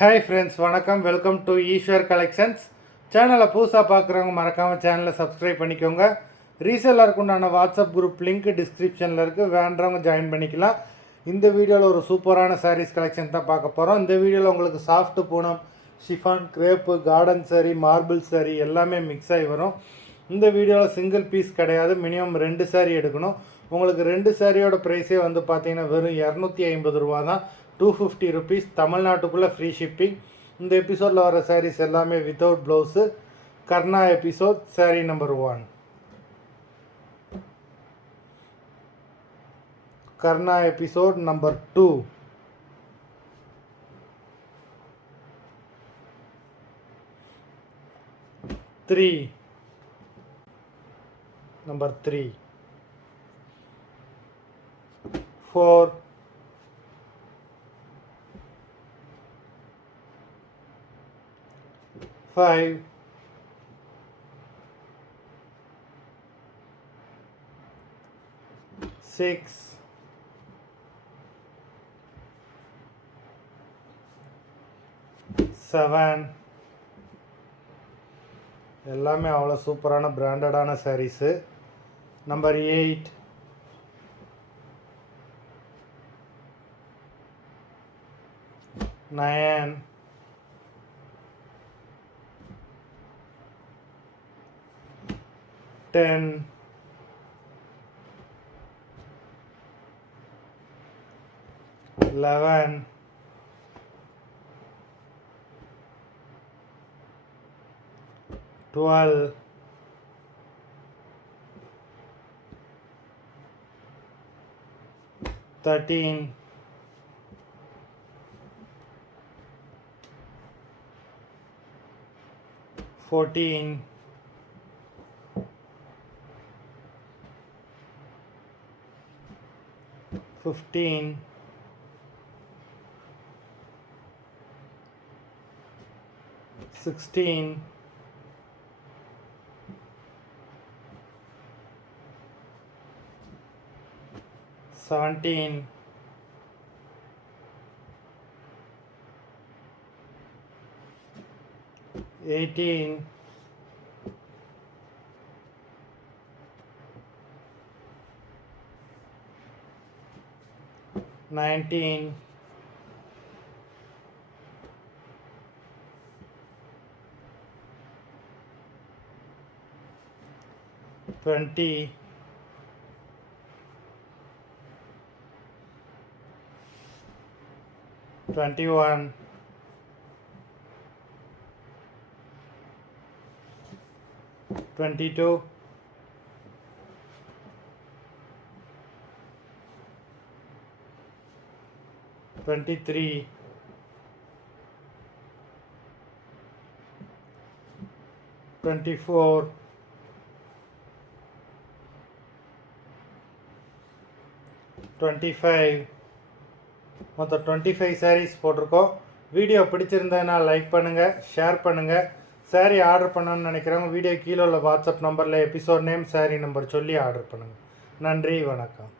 Hi friends, வணக்கம். Welcome to Eswar collections. சேனலை புதுசாக பார்க்குறவங்க மறக்காமல் சேனலை சப்ஸ்கிரைப் பண்ணிக்கோங்க. ரீசெல்லருக்கு உண்டான வாட்ஸ்அப் குரூப் லிங்க் டிஸ்கிரிப்ஷனில் இருக்குது, வேண்டவங்க ஜாயின் பண்ணிக்கலாம். இந்த வீடியோவில் ஒரு சூப்பரான சாரீஸ் கலெக்ஷன் தான் பார்க்க போகிறோம். இந்த வீடியோவில் உங்களுக்கு சாஃப்ட் Poonam, chiffon, crepe, garden sari, மார்பிள் சாரீ எல்லாமே மிக்ஸ் ஆகி வரும். இந்த வீடியோவில் சிங்கிள் பீஸ் கிடையாது, மினிமம் 2 சாரீ எடுக்கணும். உங்களுக்கு 2 சாரியோட ப்ரைஸே வந்து பார்த்தீங்கன்னா வெறும் 250 ரூபா தான், 250 ருபீஸ். தமிழ்நாட்டுக்குள்ளே ஃப்ரீ ஷிப்பிங். இந்த எபிசோடில் வர சாரீஸ் எல்லாமே வித்தவுட் ப்ளவுஸு. கர்ணா எபிசோட் சாரீ நம்பர் 1. கர்ணா எபிசோட் நம்பர் 2. Number 3, 4, 5, 6, 7. எல்லாமே அவ்வளோ சூப்பரான பிராண்டடான சாரீஸு. நம்பர் 8, 9, 10, 11, 12, 13, 14, 15, 16, 17, 18, 19, 20, 21, 22, 23, 24, 25. மொத்தம் 25 சாரீஸ் போட்டிருக்கோம். வீடியோ பிடிச்சிருந்ததுன்னா லைக் பண்ணுங்கள், ஷேர் பண்ணுங்கள். சாரீ ஆர்டர் பண்ணணும்னு நினைக்கிறவங்க வீடியோ கீழே உள்ள வாட்ஸ்அப் நம்பரில் எபிசோட் நேம், சாரீ நம்பர் சொல்லி ஆர்டர் பண்ணுங்கள். நன்றி, வணக்கம்.